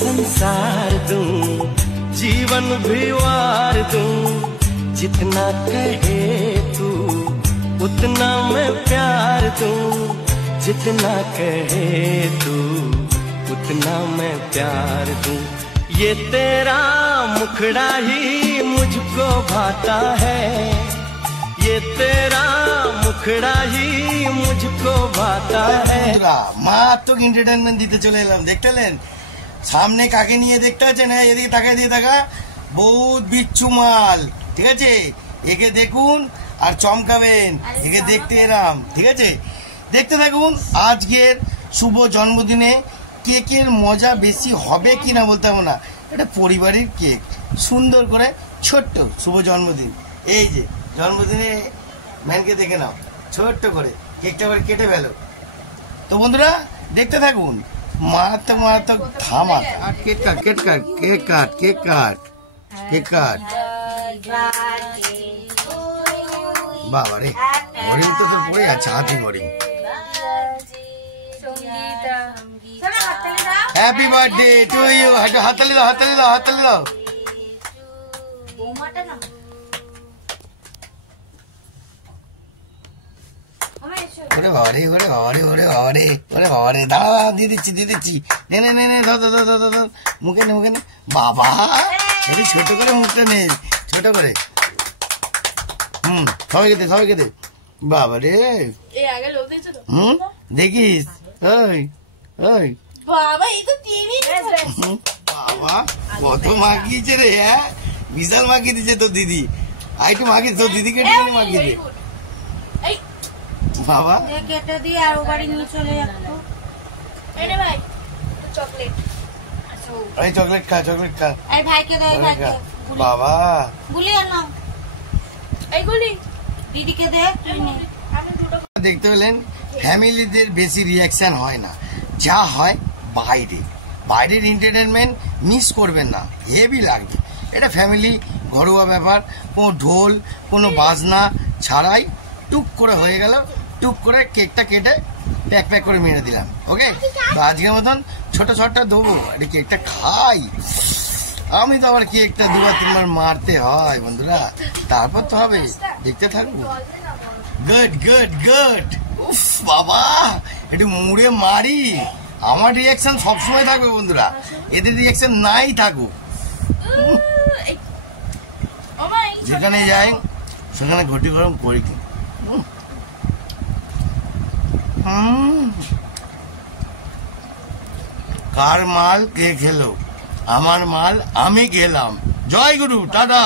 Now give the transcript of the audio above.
संसार दूं, जीवन भी वार दूं, जितना कहे तू उतना मैं प्यार दूं, जितना कहे तू उतना मैं प्यार दूं। ये तेरा मुखड़ा ही मुझको भाता है, ये तेरा मुखड़ा ही मुझको भाता है। মারাত্মক এন্টারটেইনমেন্ট দিতে চলে এলাম। দেখতেলেন সামনে কাকে নিয়ে দেখতে পাচ্ছেন? হ্যাঁ, এদিকে তাকায় দিয়ে থাকা বহুত বিচ্ছু মাল, ঠিক আছে? একে দেখুন আর চমকাবেন, একে দেখতে এলাম, ঠিক আছে? দেখতে থাকুন। আজকের শুভ জন্মদিনে কেকের মজা বেশি হবে কি না বলতে পারবো না, এটা পরিবারের কেক, সুন্দর করে ছোট্ট শুভ জন্মদিন। এই যে জন্মদিনে ম্যানকে দেখে নাও, ছোট্ট করে কেকটা করে কেটে ফেলো। তো বন্ধুরা দেখতে থাকুন, মারাত্মক মারাত্মক ধামাকা। আর cake cut, cake cut, cake cut, cake cut, cake cut. বাবা রে, ঘড়ি তো তোর পড়ে আছে, হাতে ঘড়ি। Happy birthday to you. হাততালি দাও, হাততালি দাও, হাততালি দাও। ওরে বাবা রে, ওরে বাবা রে, ওরে বাবা রে, ওরে বাবা রে। দাঁড়া, দিয়ে দিচ্ছি, দিয়ে দিচ্ছি। নে নে নে নে, ধর ধর ধর ধর ধর, মুখে নে, মুখে নে। বাবা একটু ছোট করে মুখটা নে, ছোট করে। সবাইকে দে, সবাইকে দে। বাবা রে, দেখিস। ওই ওই বাবা, এই তো টিভি। বাবা কত মাখিয়েছে রে, হ্যাঁ বিশাল মাখিয়ে দিচ্ছে তোর দিদি। আর একটু মাখিয়ে, তোর দিদিকে একটু মাখিয়ে দে বাবা। কেটে দিয়ে আর ও বাড়ি নিয়ে চলে যাবো। এনে ভাই চকলেট। এই চকলেট খা, চকলেট খা। এই ভাইকে দে, ভাইকে। বাবা গুলি আর নাও, এই গুলি দিদিকে দে, তুই নে। আমি দুটো। দেখতে পেলেন ফ্যামিলিদের বেশি রিয়াকশন হয় না, যা হয় বাইরে। বাইরের এন্টারটেনমেন্ট মিস করবেন না, হেভি লাগবে। এটা ফ্যামিলি ঘরোয়া ব্যাপার, কোনো ঢোল কোনো বাজনা ছাড়াই টুক করে হয়ে গেল। টুক করে কেকটা কেটে প্যাক প্যাক করে মেরে দিলাম। ওকে, তো আজকের মতন ছোট ছোটটা দেবো, এটা কেকটা খাই। আমি তো আবার কেকটা দুবার তিনবার মারতে হয় বন্ধুরা, তারপর তো হবে। দেখতে থাকবো। Good good good. উফ বাবা, একটু মুড়ে মারি। আমার রিয়াকশন সবসময় থাকবে বন্ধুরা, এদের রিয়াকশন নাই থাকুক। যেখানে যাই সেখানে ঘটি গরম করি। কার মাল কে খেলো? আমার মাল আমি খেলাম। জয় গুরু, টাটা।